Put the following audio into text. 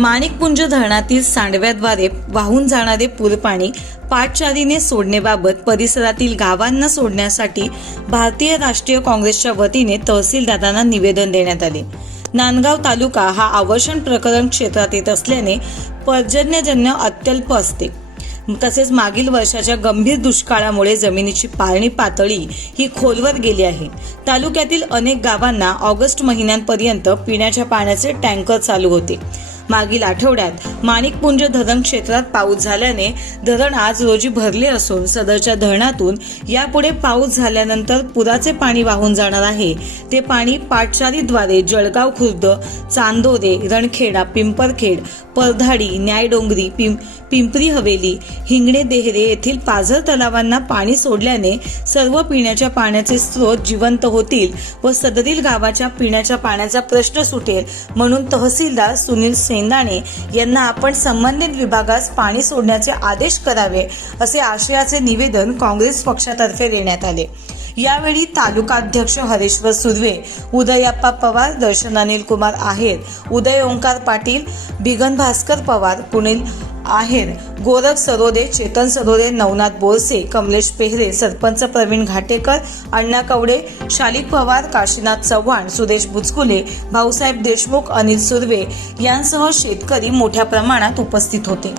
माणिकपुंज धरणातील सांडव्याद्वारे वाहून जाणारे पूरपाणी पाटचारीने सोडण्याबाबत परिसरातील गावांना सोडण्यासाठी भारतीय राष्ट्रीय काँग्रेसच्या वतीने तहसीलदारांना निवेदन देण्यात आले. नांदगाव तालुका हा आवर्षण प्रकरण क्षेत्रात येत असल्याने पर्जन्यजन्य अत्यल्प असते. तसेच मागील वर्षाच्या गंभीर दुष्काळामुळे जमिनीची पाळणी पातळी ही खोलवर गेली आहे. तालुक्यातील अनेक गावांना ऑगस्ट महिन्यांपर्यंत पिण्याच्या पाण्याचे टँकर चालू होते. मागील आठवड्यात माणिकपुंज धरण क्षेत्रात पाऊस झाल्याने धरण आज रोजी भरले असून सदरच्या धरणातून यापुढे पाऊस झाल्यानंतर पुराचे पाणी वाहून जाणार आहे. ते पाणी पाटचारीद्वारे जळगाव खुर्द चांदोरे रणखेडा पिंपरखेड परधाडी न्यायडोंगरी पिं पिंपरी हवेली हिंगणे देहरे येथील पाझर तलावांना पाणी सोडल्याने सर्व पिण्याच्या पाण्याचे स्रोत जिवंत होतील व सदरील गावाच्या पिण्याच्या पाण्याचा प्रश्न सुटेल म्हणून तहसीलदार सुनील सेंदाणे यांना आपण संबंधित विभागास पाणी सोडण्याचे आदेश करावे असे आशयाचे निवेदन काँग्रेस पक्षातर्फे देण्यात आले. यावेळी तालुकाध्यक्ष हरेश्वर सुर्वे उदयप्पा पवार दर्शन अनिल कुमार आहेर उदय ओंकार पाटील बिगन भास्कर पवार पुनील आहेर गोरख सरोदे चेतन सरोदे नवनाथ बोरसे कमलेश पेहरे सरपंच प्रवीण घाटेकर अण्णा कवडे शालिक पवार काशीनाथ चव्हाण सुरेश बुचकुले भाऊसाहेब देशमुख अनिल सुर्वे यांसह शेतकरी मोठ्या प्रमाणात उपस्थित होते.